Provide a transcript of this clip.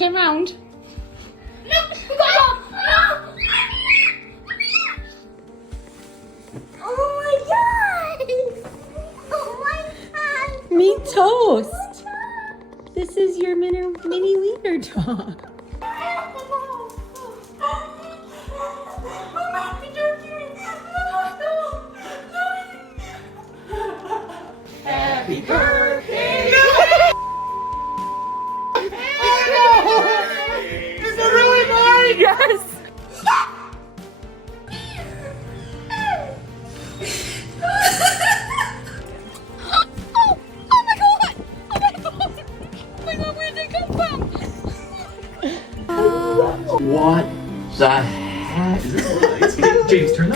turn around. No! Go! No! Oh my god! Oh my god! Meat toast. This is your mini wiener dog. Happy birthday! Is it really mine? Yes. What the